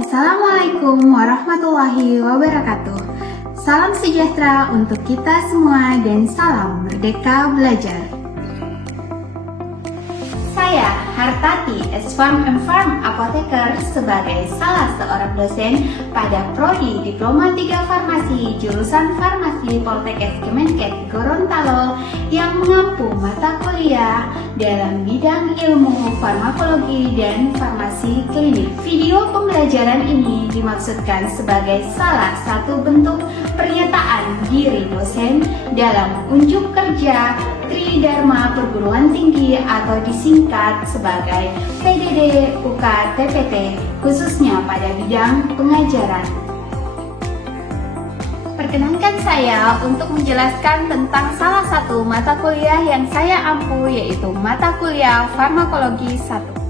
Assalamualaikum warahmatullahi wabarakatuh. Salam sejahtera untuk kita semua dan salam merdeka belajar. Saya Hartati S.Farm & Farm Apoteker sebagai salah seorang dosen pada Prodi Diploma 3 Farmasi jurusan Farmasi Poltekkes Kemenkes Gorontalo yang mengampu mata kuliah dalam bidang ilmu farmakologi dan farmasi klinik. Video pembelajaran ini dimaksudkan sebagai salah satu bentuk pernyataan diri dosen dalam unjuk kerja Tridharma Perguruan Tinggi atau disingkat sebagai PDD UKT-PT khususnya pada bidang pengajaran. Perkenankan saya untuk menjelaskan tentang salah satu mata kuliah yang saya ampu, yaitu mata kuliah Farmakologi 1.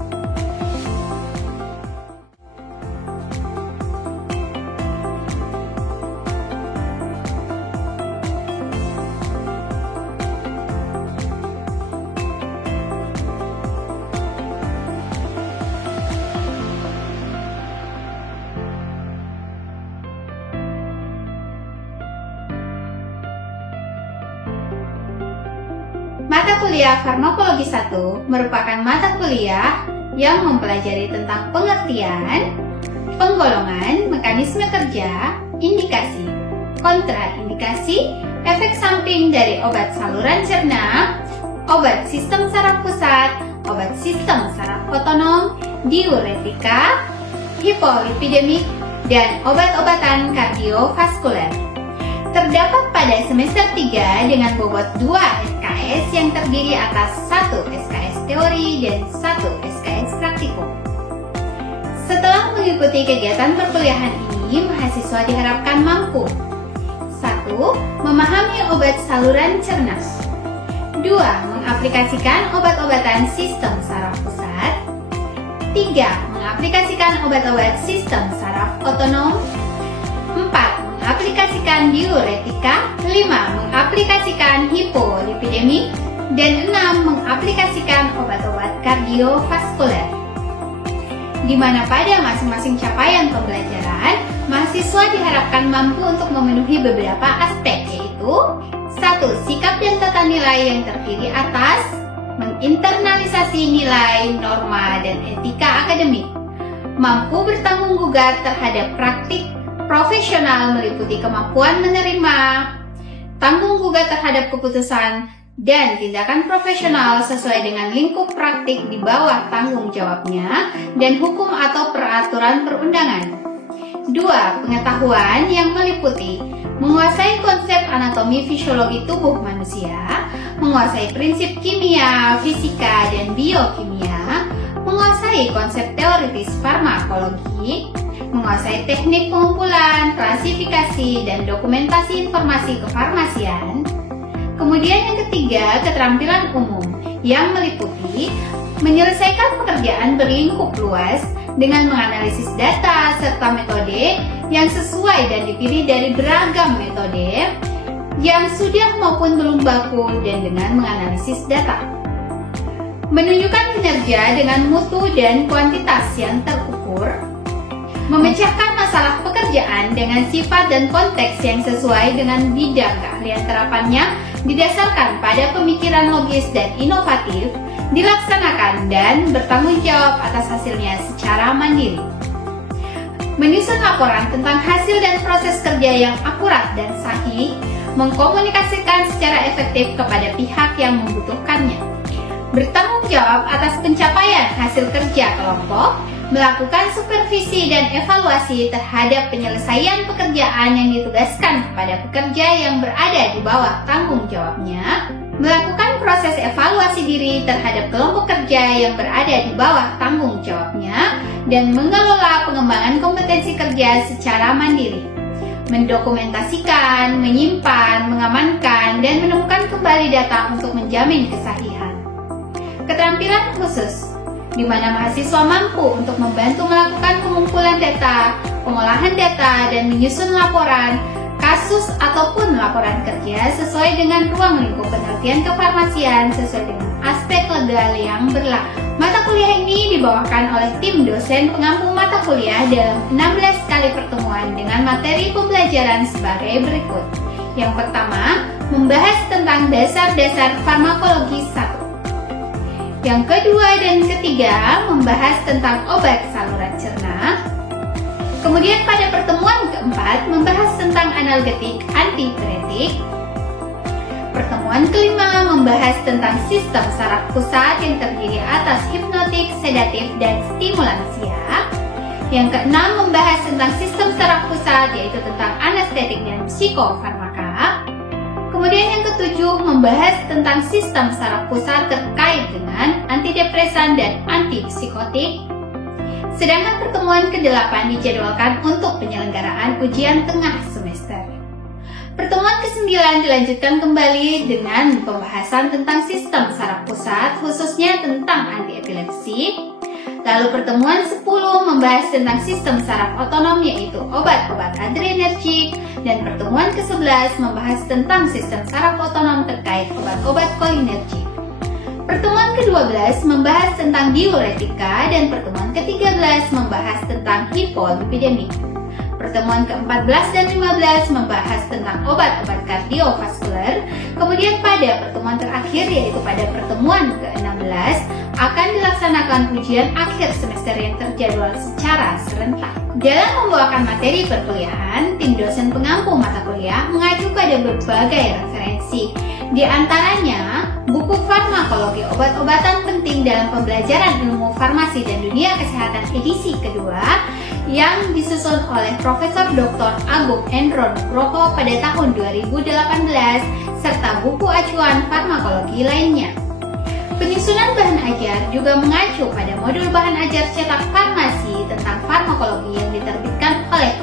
Mata kuliah Farmakologi 1 merupakan mata kuliah yang mempelajari tentang pengertian, penggolongan, mekanisme kerja, indikasi, kontraindikasi, efek samping dari obat saluran cerna, obat sistem saraf pusat, obat sistem saraf otonom, diuretika, hipolipidemik, dan obat-obatan kardiovaskuler. Terdapat pada semester 3 dengan bobot 2 SKS yang terdiri atas 1 SKS teori dan 1 SKS praktikum. Setelah mengikuti kegiatan perkuliahan ini, mahasiswa diharapkan mampu 1. Memahami obat saluran cerna, 2. Mengaplikasikan obat-obatan sistem saraf pusat, 3. Mengaplikasikan obat-obat sistem saraf otonom, 4. Mengaplikasikan diuretika, 5. Mengaplikasikan hipolipidemik, dan 6. Mengaplikasikan obat-obat kardiovaskuler. Di mana pada masing-masing capaian pembelajaran, mahasiswa diharapkan mampu untuk memenuhi beberapa aspek, yaitu 1. Sikap dan tata nilai yang terdiri atas menginternalisasi nilai, norma, dan etika akademik, mampu bertanggung jawab terhadap praktik profesional meliputi kemampuan menerima, tanggung jawab terhadap keputusan, dan tindakan profesional sesuai dengan lingkup praktik di bawah tanggung jawabnya, dan hukum atau peraturan perundangan. 2. Pengetahuan yang meliputi menguasai konsep anatomi fisiologi tubuh manusia, menguasai prinsip kimia, fisika, dan biokimia, menguasai konsep teoritis farmakologi, menguasai teknik pengumpulan, klasifikasi, dan dokumentasi informasi kefarmasian. Kemudian yang ketiga, keterampilan umum yang meliputi menyelesaikan pekerjaan berlingkup luas dengan menganalisis data serta metode yang sesuai dan dipilih dari beragam metode yang sudah maupun belum baku dan dengan menganalisis data. Menunjukkan kinerja dengan mutu dan kuantitas yang terukur, memecahkan masalah pekerjaan dengan sifat dan konteks yang sesuai dengan bidang keahlian terapannya didasarkan pada pemikiran logis dan inovatif, dilaksanakan dan bertanggung jawab atas hasilnya secara mandiri. Menyusun laporan tentang hasil dan proses kerja yang akurat dan sahih, mengkomunikasikan secara efektif kepada pihak yang membutuhkannya. Bertanggung jawab atas pencapaian hasil kerja kelompok, melakukan supervisi dan evaluasi terhadap penyelesaian pekerjaan yang ditugaskan kepada pekerja yang berada di bawah tanggung jawabnya, melakukan proses evaluasi diri terhadap kelompok kerja yang berada di bawah tanggung jawabnya, dan mengelola pengembangan kompetensi kerja secara mandiri, mendokumentasikan, menyimpan, mengamankan, dan menemukan kembali data untuk menjamin kesahihan. Keterampilan khusus di mana mahasiswa mampu untuk membantu melakukan pengumpulan data, pengolahan data, dan menyusun laporan, kasus ataupun laporan kerja sesuai dengan ruang lingkup penelitian kefarmasian sesuai dengan aspek legal yang berlaku. Mata kuliah ini dibawakan oleh tim dosen pengampu mata kuliah dalam 16 kali pertemuan dengan materi pembelajaran sebagai berikut. Yang pertama, membahas tentang dasar-dasar farmakologi 1. Yang kedua dan ketiga, membahas tentang obat saluran cerna. Kemudian pada pertemuan keempat, membahas tentang analgetik antipiretik. Pertemuan kelima, membahas tentang sistem saraf pusat yang terdiri atas hipnotik, sedatif, dan stimulansia. Yang keenam, membahas tentang sistem saraf pusat, yaitu tentang anestetik dan psikofarmaka. Kemudian yang ketujuh, membahas tentang sistem saraf pusat terkait dengan antidepresan dan antipsikotik. Sedangkan pertemuan ke-8 dijadwalkan untuk penyelenggaraan ujian tengah semester. Pertemuan ke-9 dilanjutkan kembali dengan pembahasan tentang sistem saraf pusat, khususnya tentang antiepilepsi. Lalu pertemuan 10 membahas tentang sistem saraf otonom, yaitu obat-obat adrenergik. Dan pertemuan ke-11 membahas tentang sistem saraf otonom terkait obat-obat kolinergik. Pertemuan ke-12 membahas tentang diuretika, dan pertemuan ke-13 membahas tentang hipolipidemik. Pertemuan ke-14 dan 15 membahas tentang obat-obat kardiovaskuler. Kemudian pada pertemuan terakhir, yaitu pada pertemuan ke-16, akan dilaksanakan ujian akhir semester yang terjadwal secara serentak. Dalam membawakan materi perkuliahan, tim dosen pengampu mata kuliah mengacu pada berbagai referensi. Di antaranya, buku farmakologi obat-obatan penting dalam pembelajaran ilmu farmasi dan dunia kesehatan edisi kedua yang disusun oleh Profesor Dr. Agung Endro Nugroho pada tahun 2018, serta buku acuan farmakologi lainnya. Penyusunan bahan ajar juga mengacu pada modul bahan ajar cetak farmasi tentang farmakologi yang diterbitkan oleh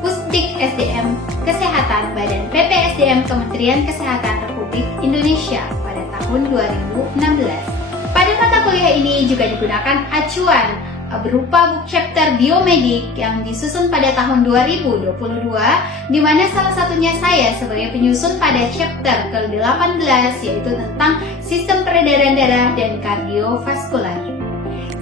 Pusdik SDM Kesehatan Badan PPSDM Kementerian Kesehatan Republik Indonesia pada tahun 2016. Pada mata kuliah ini juga digunakan acuan berupa book chapter biomedik yang disusun pada tahun 2022, di mana salah satunya saya sebagai penyusun pada chapter ke-18, yaitu tentang sistem peredaran darah dan kardiovaskular.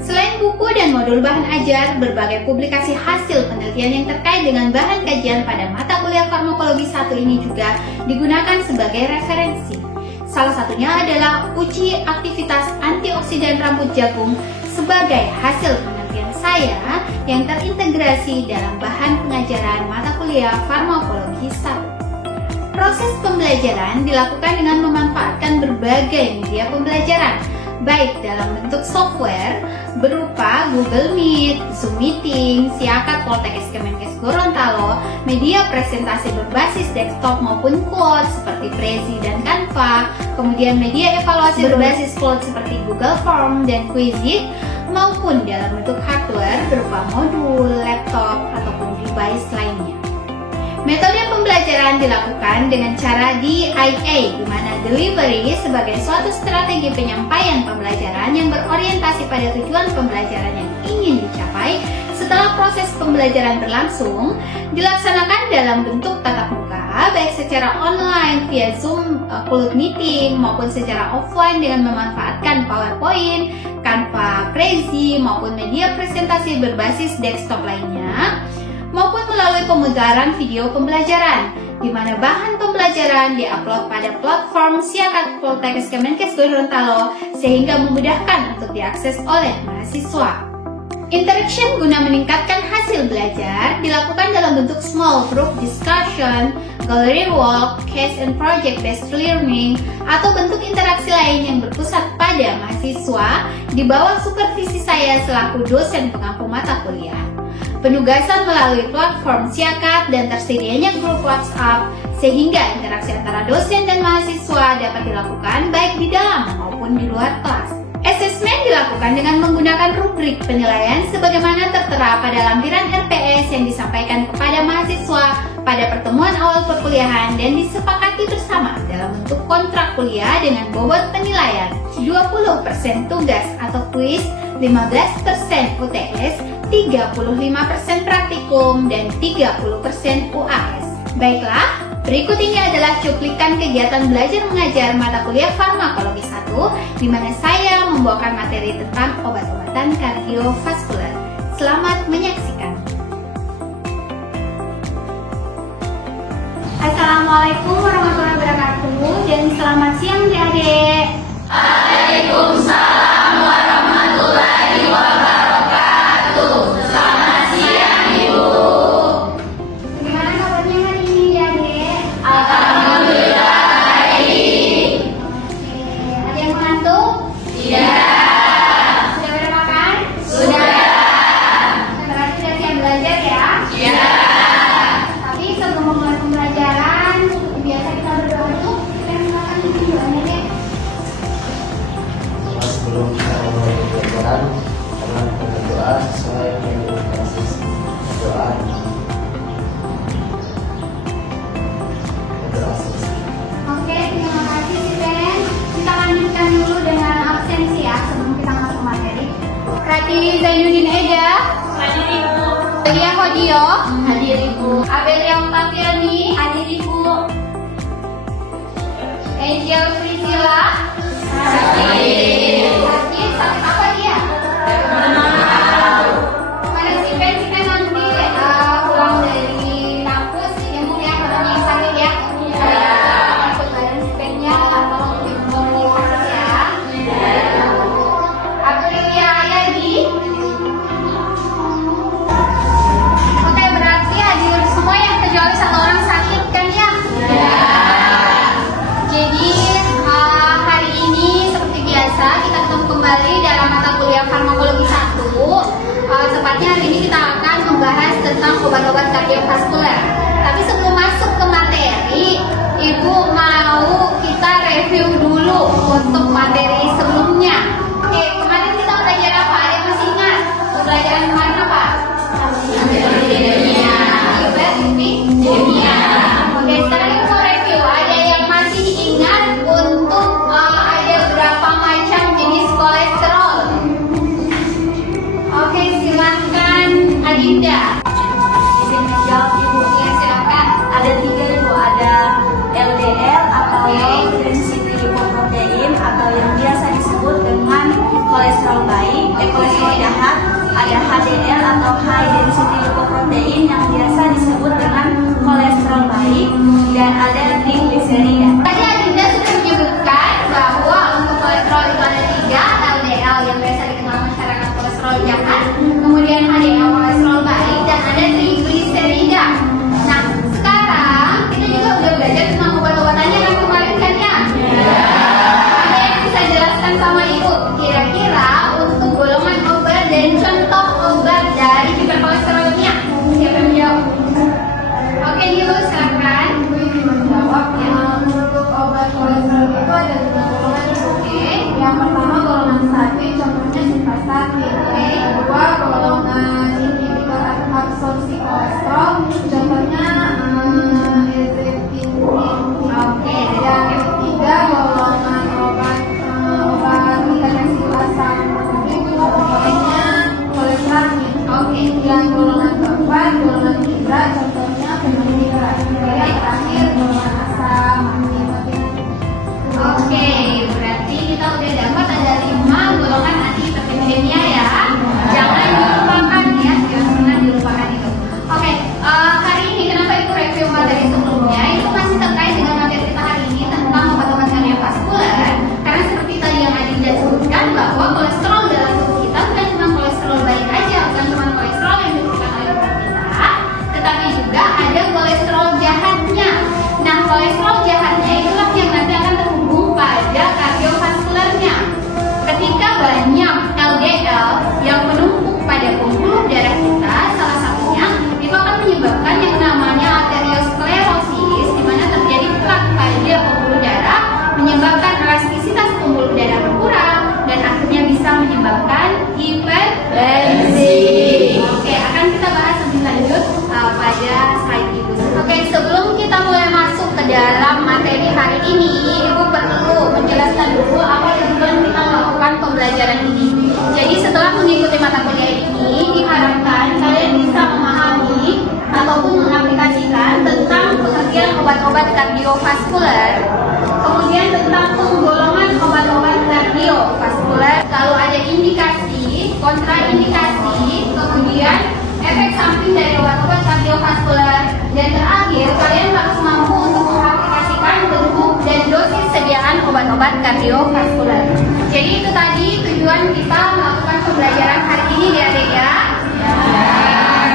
Selain buku dan modul bahan ajar, berbagai publikasi hasil penelitian yang terkait dengan bahan kajian pada mata kuliah farmakologi 1 ini juga digunakan sebagai referensi. Salah satunya adalah uji aktivitas antioksidan rambut jagung sebagai hasil penelitian saya yang terintegrasi dalam bahan pengajaran mata kuliah farmakologi 1. Proses pembelajaran dilakukan dengan memanfaatkan berbagai media pembelajaran, baik dalam bentuk software berupa Google Meet, Zoom Meeting, Siakat Poltekkes Kemenkes Gorontalo, media presentasi berbasis desktop maupun cloud seperti Prezi dan Canva, kemudian media evaluasi berbasis cloud seperti Google Form dan Quizlet, maupun dalam bentuk hardware berupa modul, laptop, ataupun device lainnya. Metode pembelajaran dilakukan dengan cara DIA, di mana delivery sebagai suatu strategi penyampaian pembelajaran yang berorientasi pada tujuan pembelajaran yang ingin dicapai setelah proses pembelajaran berlangsung, dilaksanakan dalam bentuk tatap muka, baik secara online via Zoom Cloud Meeting maupun secara offline dengan memanfaatkan PowerPoint, Canva, Prezi, maupun media presentasi berbasis desktop lainnya, maupun melalui pemutaran video pembelajaran, di mana bahan pembelajaran diupload pada platform Siakat Poltekkes Kemenkes Gorontalo sehingga memudahkan untuk diakses oleh mahasiswa. Interaction guna meningkatkan hasil belajar dilakukan dalam bentuk small group discussion, gallery walk, case and project based learning, atau bentuk interaksi lain yang berpusat pada mahasiswa di bawah supervisi saya selaku dosen pengampu mata kuliah. Penugasan melalui platform Siakat dan tersedianya grup WhatsApp sehingga interaksi antara dosen dan mahasiswa dapat dilakukan baik di dalam maupun di luar kelas. Asesmen dilakukan dengan menggunakan rubrik penilaian sebagaimana tertera pada lampiran RPS yang disampaikan kepada mahasiswa pada pertemuan awal perkuliahan dan disepakati bersama dalam bentuk kontrak kuliah dengan bobot penilaian 20% tugas atau kuis, 15% UTS, 35% praktikum, dan 30% UAS. Baiklah, Berikut ini adalah cuplikan kegiatan belajar mengajar mata kuliah Farmakologi 1, di mana saya membawakan materi tentang obat-obatan kardiovaskuler. Selamat menyaksikan. Assalamualaikum warahmatullahi wabarakatuh dan selamat siang adik-adik. Waalaikumsalam warahmatullahi wabarakatuh. Selamat siang Ibu. Gimana kabarnya hari ini adik? Alhamdulillah baik. Ada yang mengantuk? Tidak. Sudah pada makan? Sudah. Berarti sudah siap belajar ya? Iya. Tapi sebelum memulai pembelajaran, seperti biasa kita berdoa dulu. Kita melakukan doanya deh. Sebelum kita mulai pembelajaran, karena kita berdoa sesuai dengan doa. Oke, terima kasih Steven. Kita lanjutkan dulu dengan absensi ya sebelum kita masuk materi. Rati Zainuddin Eda, Hadir Ibu. Lia Hodio, Hadir Ibu. Abelia Octaviani, Hadir Ibu. Angel Priscilla, Hadir. sakit apa dia? Mana Steven nanti pulang dari kampus jemput ya katanya yang sakit ya. Ikut badan Stevennya tolong di kampus ya. Aprilia Ayadi. Oke, berarti hadir semua yang kecuali satu orang sakit kan ya? Jadi hari ini seperti biasa kita ketemu kembali dalam mata kuliah Farmakologi 1. Tepatnya hari ini kita akan membahas tentang obat-obat kardiovaskuler. Tapi sebelum masuk ke materi, Ibu mau kita review dulu untuk materi sebelumnya. Oke, kemarin kita belajar apa? Ada yang masih ingat? Pelajaran kemarin apa? Kimia. Oke, sekarang Ibu mau review. Ada yang masih ingat untuk ada berapa macam jenis kolesterol? Oke, silakan Adinda. Izin menjawab Ibu. Ya, silakan. Ada 3 Ibu. Ada LDL atau Oke. low density lipoprotein atau yang biasa disebut dengan kolesterol baik, kolesterol jahat. Ada HDL atau high density lipoprotein yang biasa disebut dengan kolesterol baik, dan ada triglycerida. Tadi Adinda sudah menyebutkan bahwa untuk kolesterol itu ada 3, LDL yang biasa dikenal masyarakat kolesterol jahat, kemudian HDL kolesterol baik, dan ada triglycerida. Nah, sekarang kita juga udah belajar tentang obat-obatannya kan kemarin kan ya? Ada yang bisa jelaskan sama Ibu kira-kira untuk golongan obat dan contoh obat dari hiperkolesterolnya? Siapa yang menjawab? Oke, Ibu silakan. Menjawab ya. Untuk obat kolesterol itu ada 2 golongan. Oke. Yang pertama golongan 1, contohnya simvastatin. Oke. Kedua golongan inhibitor absorpsi kolesterol, contohnya ezetimibe. Oke. Yang ketiga golongan obat hipertensi asam lambung, contohnya kolesteramin. Oke. Yang golongan keempat golongan 3, contohnya fenomena. Yang terakhir golongan asam lambung. Oke, berarti kita udah dapat ada 5 golongan antihipertensia ya. Jangan dilupakan ya, jangan pernah dilupakan itu. Oke, hari ini kenapa Ibu review materi sebelumnya? Itu masih terkait dengan materi kita hari ini tentang obat-obat kardiovaskuler. Karena seperti tadi yang Adinda sebutkan bahwa kolesterol dalam tubuh kita bukan cuma kolesterol baik aja, bukan cuma kolesterol yang dibutuhkan oleh tubuh kita, tetapi juga ada kolesterol jahatnya. Nah, kolesterol jahatnya itulah yang nanti akan terhubung pada kardiovaskulernya. Ketika banyak LDL yang menumpuk pada pembuluh darah kita, salah satunya itu akan menyebabkan yang namanya arteriosklerosis, di mana terjadi plak pada pembuluh darah, menyebabkan elastisitas pembuluh darah berkurang dan akhirnya bisa menyebabkan hipertensi. Oke, akan kita bahas lebih lanjut pada slide Ibu. Oke, sebelum kita mulai masuk ke dalam materi hari ini, Ibu perlu menjelaskan dulu apa tujuan kita melakukan pembelajaran ini. Jadi setelah mengikuti mata kuliah ini, diharapkan kalian bisa memahami ataupun mengaplikasikan tentang pengertian obat-obat obat-obat kardiovaskuler, kemudian tentang penggolongan obat-obat kardiovaskuler, lalu ada indikasi, kontraindikasi, kemudian efek samping dari obat-obat kardiovaskuler, dan terakhir kalian harus mampu untuk mengaplikasikan bentuk dan dosis sediaan obat-obat kardiovaskuler. Jadi itu tadi tujuan kita melakukan pembelajaran hari ini ya adik ya.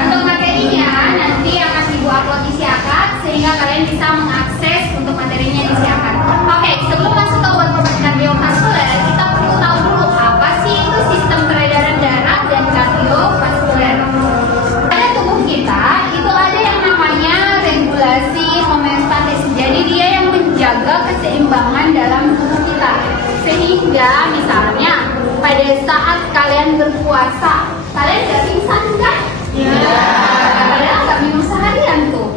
Untuk materinya nanti akan Ibu upload di Siakat sehingga kalian bisa mengakses untuk materinya di Siakat. Oke, sebelum masuk ke obat-obat kardiovaskuler, kita perlu tahu dulu apa sih itu sistem peredaran darah dan kardiovaskuler. Pada tubuh kita itu ada yang namanya regulasi homeostatis. Jadi dia yang menjaga keseimbangan dalam tubuh kita. Sehingga misalnya pada saat kalian berpuasa, kalian gak pingsan kan? Iya. Padahal gak minum seharian tuh.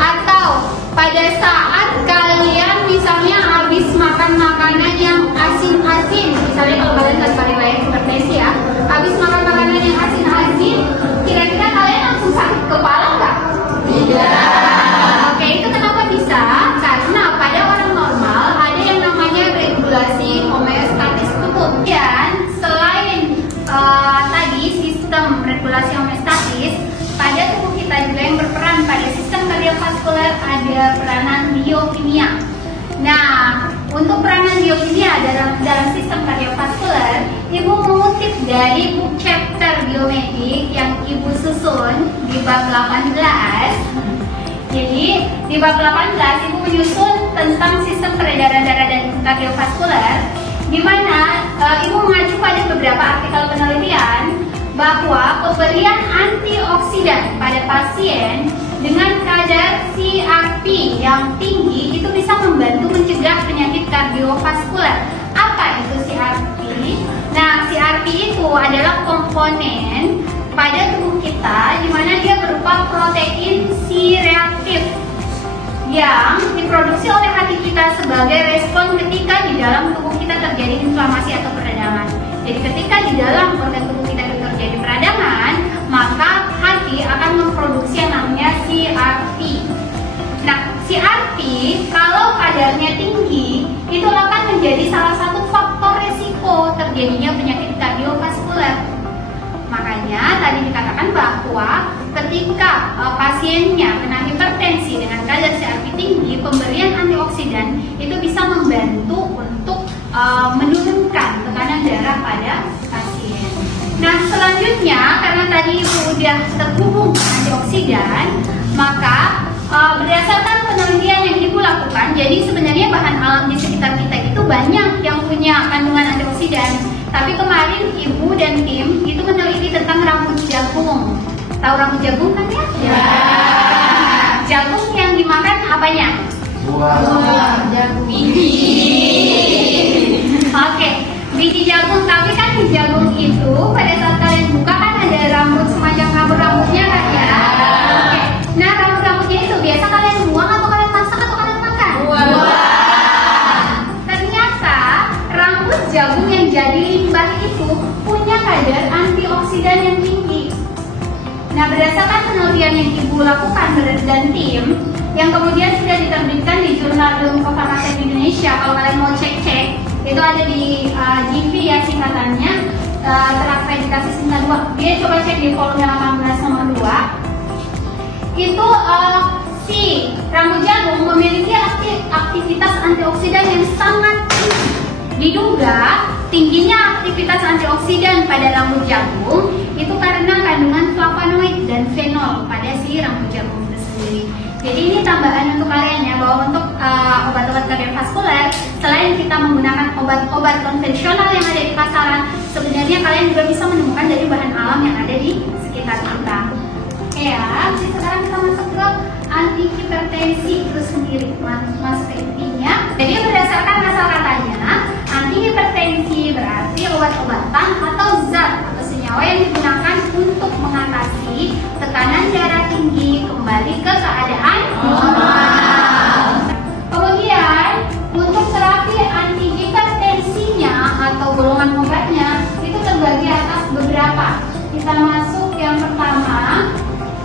Atau pada saat kalian misalnya habis makan makanan yang asin-asin, misalnya kalau kalian tanpa riwayat hipertensi ya, habis makan makanan yang asin-asin, kira-kira kalian langsung sakit kepala nggak? Tidak. Oke, itu kenapa bisa? Karena pada orang normal ada yang namanya regulasi homeostatis tubuh. Dan selain tadi sistem regulasi homeostatis, pada tubuh kita juga yang berperan pada sistem kardiovaskuler ada peranan biokimia. Nah, untuk peranan biokimia dalam sistem kardiovaskuler, Ibu mengutip dari buku chapter biomedik yang Ibu susun di bab 18. Jadi, di bab 18 Ibu menyusun tentang sistem peredaran darah dan kardiovaskuler, di mana Ibu mengacu pada beberapa artikel penelitian bahwa pemberian antioksidan pada pasien dengan kadar CRP yang tinggi itu bisa membantu mencegah penyakit kardiovaskuler. Apa itu CRP? Nah, CRP itu adalah komponen pada tubuh kita di mana dia berupa protein C-reaktif yang diproduksi oleh hati kita sebagai respon ketika di dalam tubuh kita terjadi inflamasi atau peradangan. Jadi ketika di dalam organ tubuh kita itu terjadi peradangan, maka hati akan memproduksi yang namanya CRP. Nah, CRP kalau kadarnya tinggi, itu akan menjadi salah satu faktor resiko terjadinya penyakit kardiovaskuler. Makanya tadi dikatakan bahwa ketika pasiennya kena hipertensi dengan kadar CRP tinggi, pemberian antioksidan itu bisa membantu untuk menurunkan tekanan darah pada pasien. Nah, selanjutnya karena tadi Ibu udah terhubung antioksidan, maka berdasarkan penelitian yang Ibu lakukan, jadi sebenarnya bahan alam di sekitar kita itu banyak yang punya kandungan antioksidan. Tapi kemarin Ibu dan tim itu meneliti tentang rambut jagung. Tahu rambut jagung kan ya? Ya. Jagung yang dimakan apanya? Buah jagung. Oke, biji jagung. Tapi kan di jagung itu pada saat kalian buka kan ada rambut semacam rambut-rambutnya kan ya? Oke. Nah, rambut-rambutnya itu biasa kalian buang atau kalian masak atau kalian makan? Buang. Ternyata rambut jagung yang jadi limbah itu punya kadar antioksidan yang tinggi. Nah, berdasarkan penelitian yang Ibu lakukan dan tim, yang kemudian sudah diterbitkan di Jurnal Ilmu Kefarmasian Indonesia, kalau kalian mau cek-cek, itu ada di GV ya singkatannya, terakreditasi singkat 2. Dia coba cek di volume 18 nomor 2. Itu si rambut jagung memiliki aktivitas antioksidan yang sangat tinggi. Diduga tingginya aktivitas antioksidan pada rambut jagung itu karena kandungan flavonoid dan fenol pada si rambut jagung itu sendiri. Jadi ini tambahan untuk kalian ya, bahwa untuk obat-obat kardiovaskuler, selain kita menggunakan obat-obat konvensional yang ada di pasaran, sebenarnya kalian juga bisa menemukan dari bahan alam yang ada di sekitar kita. Oke ya, jadi sekarang kita masuk ke anti hipertensi itu sendiri, masuk ke intinya. Jadi berdasarkan asal katanya, anti hipertensi berarti obat-obatan atau zat atau senyawa yang digunakan untuk mengatasi tekanan darah tinggi kembali ke keadaan normal. Kemudian untuk terapi anti hipertensinya atau golongan obatnya itu terbagi atas beberapa. Kita masuk yang pertama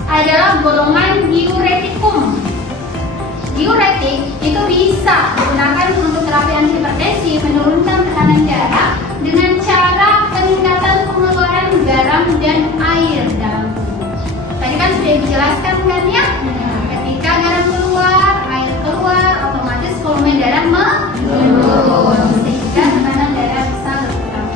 adalah golongan diuretikum. Diuretik menurunkan tekanan darah dengan cara peningkatan pengeluaran garam dan air dalam tubuh. Tadi kan sudah dijelaskan kan ya? Ketika garam keluar, air keluar, otomatis volume darah menurun sehingga tekanan darah bisa berkurang.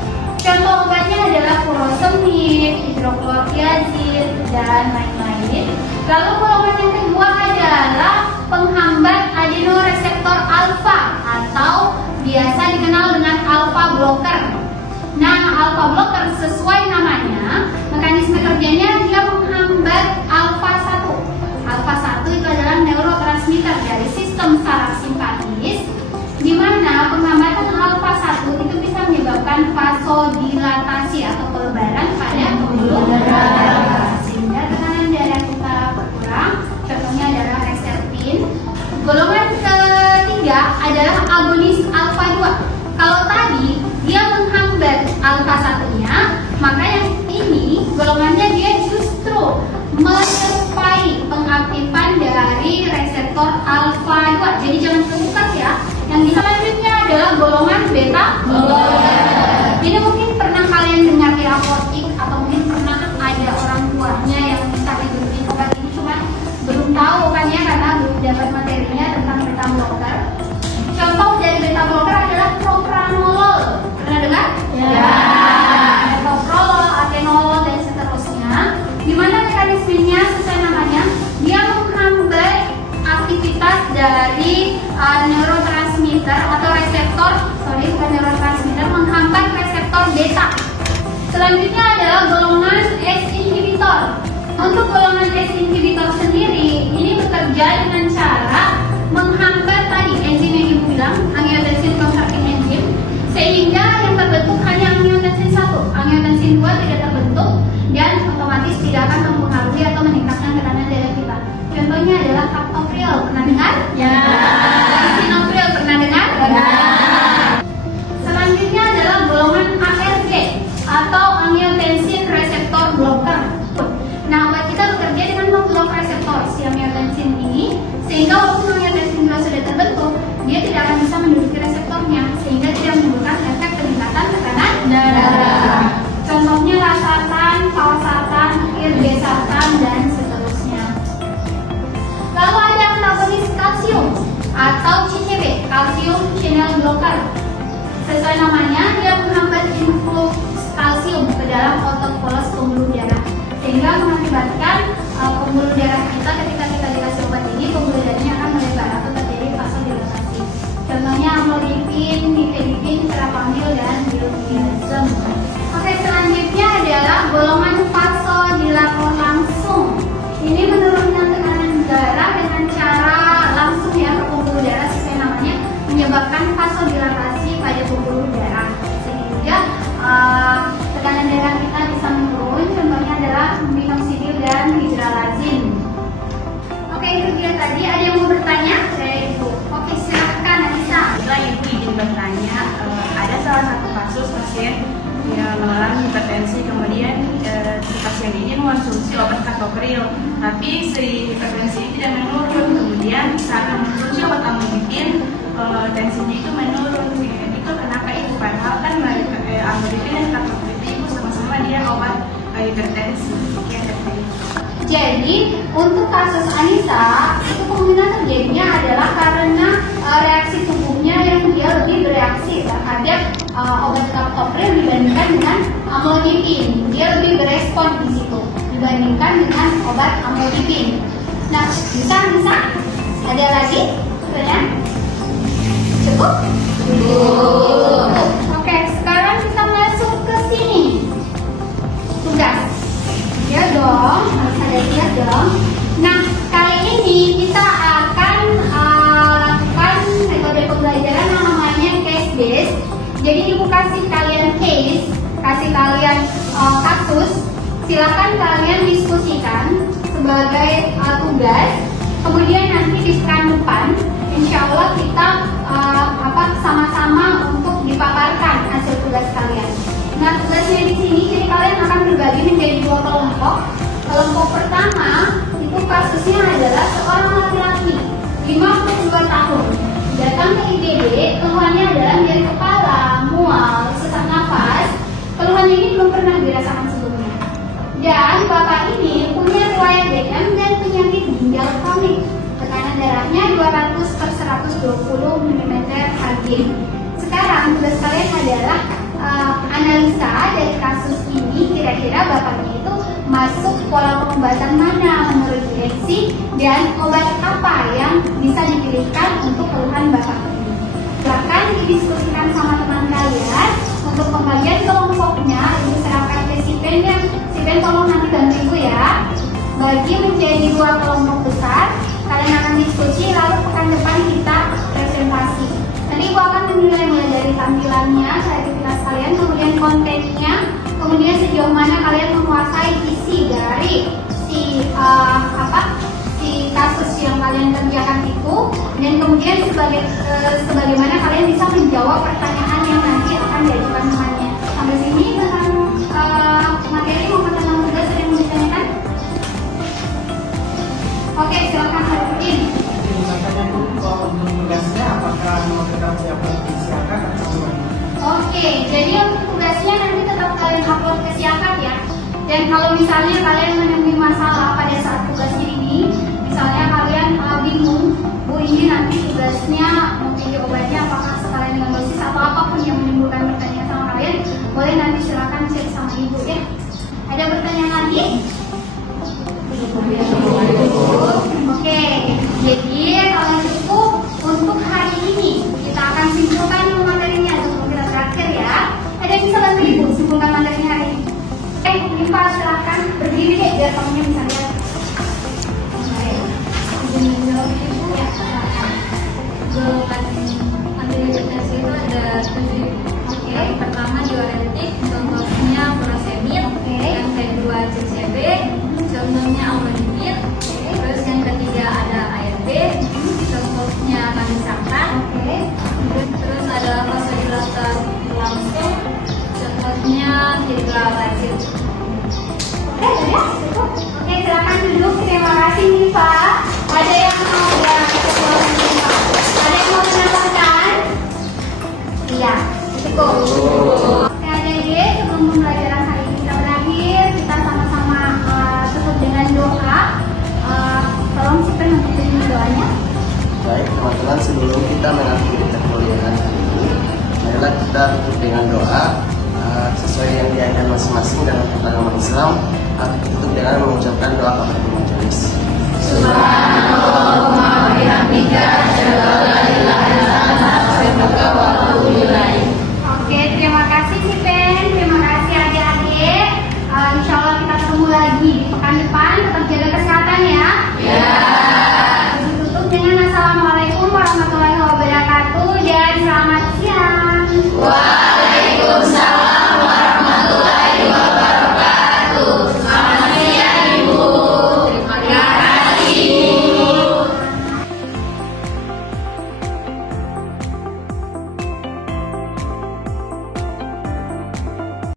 Contoh obatnya adalah furosemid, hidroklorotiazid, dan lain-lain. Lalu golongan yang kedua adalah penghambat adenoreseptor alfa atau biasa dikenal dengan alpha blocker. Nah, alpha blocker sesuai namanya, mekanisme kerjanya dia menghambat alpha 1. Alpha 1 itu adalah neurotransmitter dari sistem saraf simpatis, di mana penghambatan alpha 1 itu bisa menyebabkan vasodilatasi atau pelebaran pada pembuluh darah sehingga tekanan darah kita berkurang. Contohnya adalah reserpin. Golongan ketiga adalah agonis alpha 2. Kalau tadi dia menghambat alpha 1-nya, maka yang ini golongannya dia justru menyerupai pengaktifan dari reseptor alpha 2. Jadi jangan terbuka ya. Yang selanjutnya adalah golongan beta blocker. Ini mungkin pernah kalian dengar di apotik atau mungkin pernah ada orang tuanya yang minta dibeliin obat ini, cuma belum tahu kan ya karena belum dapat materinya tentang beta blocker. Contoh dari beta blocker adalah propranolol. Pernah dengar? Ya. Metoprolol, atenolol dan seterusnya. Di mana mekanismenya sesuai namanya, dia menghambat aktivitas dari neurotransmitter atau reseptor, bukan neurotransmitter, menghambat reseptor beta. Selanjutnya adalah golongan S inhibitor. Untuk golongan S inhibitor sendiri, ini bekerja dengan cara menghambat tadi enzim yang ibu bilang, angiotensin converting enzim, sehingga yang terbentuk hanya angiotensin 1, angiotensin 2 tidak terbentuk dan otomatis tidak akan mempengaruhi atau meningkatkan tekanan darah kita. Contohnya adalah captopril, pernah dengar? Ya. Lisinopril, pernah dengar? Ya. Selanjutnya adalah golongan ARG atau angiotensin receptor blocker. Nah, obat kita bekerja dengan memblok reseptor si angiotensin ini, sehingga walaupun angiotensin 2 sudah terbentuk, dia tidak akan bisa menduduki reseptornya, sehingga tidak menimbulkan efek peningkatan tekanan darah. Contohnya lasatan, valsatan, irbesatan, dan seterusnya. Lalu ada antagonis kalsium atau CCB, calcium channel blocker. Sesuai namanya, dia menghambat influx kalsium ke dalam otot polos pembuluh darah, sehingga mengakibatkan pembuluh darah kita ketika kita dikasih obat ini, pembuluh darahnya akan melebar atau terjadi vasodilatasi. Contohnya amlodipin, nifedipin, serapamil, dan diltiazem. Oke, selanjutnya adalah golongan vasodilator langsung. Ini menurunkan tekanan darah dengan cara langsung ya ke pembuluh darah, sesuai namanya, menyebabkan vasodilatasi pada pembuluh darah sehingga tekanan darah kita bisa menurun. Contohnya adalah minoxidil dan hidralazin. Oke, itu dia tadi. Ada yang mau bertanya dari Ibu? Oke, silahkan Anissa. Ibu izin bertanya, ada salah satu kasus pasien yang mengalami hipertensi, kemudian si pasien ini mengonsumsi obat captopril, tapi si hipertensi ini tidak menurun. Kemudian saat mengonsumsi obat amlodipin, tensinya itu menurun. Itu kenapa itu? Padahal kan amlodipin dan captopril itu sama-sama dia obat hipertensi. Sekian dari saya. Jadi untuk kasus Anissa itu kemungkinan terjadinya adalah karena reaksi tubuhnya yang dia lebih bereaksi terhadap obat captopril dibandingkan dengan amlodipin. Dia lebih berespon di situ dibandingkan dengan obat amlodipin. Nah, bisa ada lagi? Ya? Cukup? Cukup. Oke, sekarang kita masuk ke sini. Tugas. Ya dong, harus ada lihat dong. Nah, kali ini kita akan lakukan metode pembelajaran yang namanya case based. Jadi ibu kasih kalian case, kasih kalian kasus, silakan kalian diskusikan sebagai tugas. Kemudian nanti di pekan depan, insya Allah kita sama-sama untuk dipaparkan hasil tugas kalian. Nah, tugasnya di sini, jadi kalian akan berbagi menjadi 2 kelompok. Kelompok pertama itu kasusnya adalah seorang laki-laki 52 tahun. datang ke IGD, keluhannya adalah nyeri kepala, mual, sesak nafas. Keluhan ini belum pernah dirasakan sebelumnya. Dan Bapak ini punya riwayat DM dan penyakit ginjal kronik. Tekanan darahnya 200/120 mm/Hg. Sekarang tugas kalian adalah analisa dari kasus ini, kira-kira bapaknya itu masuk pola pengobatan mana menurut direksi dan obat apa yang bisa dipilihkan untuk keluhan bapak ini. Silakan didiskusikan sama teman kalian. Untuk pembagian kelompoknya, ibu serahkan ke Sipen. Sipen tolong nanti bantu ibu ya. Bagi menjadi 2 kelompok besar. Kalian akan diskusi, lalu pekan depan kita presentasi. Nanti ibu akan menilai mulai dari tampilannya, kreativitas kalian, kemudian kontennya, kemudian sejauh mana kalian menguasai isi dari si kasus yang kalian kerjakan itu, dan kemudian sebagaimana kalian bisa menjawab pertanyaan yang nanti akan diajukan temannya. Sampai sini tentang materi maupun tentang tugas yang mau ditanyakan. Oke, silakan Harifin. Tugasnya apakah mau tetap diupload di Siakat atau Oke, jadi untuk tugasnya nanti tetap kalian upload ke Siakat ya. Dan kalau misalnya kalian menemui masalah pada saat tugas ini, misalnya kalian bingung, Bu ini nanti tugasnya memilih obatnya apakah sekalian dengan dosis atau apapun yang menimbulkan pertanyaan sama kalian, boleh nanti silakan cek sama ibu ya. Ada pertanyaan lagi? Oke, jadi kalau cukup untuk hari ini kita akan simpulkan materinya sebelum kita terakhir ya. Ada yang bisa bantu ibu simpulkan materi hari ini? Ibu silahkan berdiri deh biar kamunya bisa lihat. Ibu ya, silahkan. Antidiabetes itu ada 7. Yang pertama diuretik, contohnya furosemid. Yang kedua CCB, contohnya amlodipin. Terus yang ketiga ada ARB, contohnya kamisakan. Terus ada vasodilator langsung, contohnya hidralazid. Oke, silakan duduk. Terima kasih Nifa. Ada yang mau Ada yang mau menambahkan? Iya, cukup. Oke, adik-adik, sebelum pembelajaran hari ini kita berakhir, kita sama-sama tutup dengan doa. Tolong Sipen untuk pimpin doanya. Baik teman-teman, sebelum kita mengakhiri perkuliahan ini, marilah kita tutup dengan doa sesuai yang diajarkan masing-masing dalam agama Islam.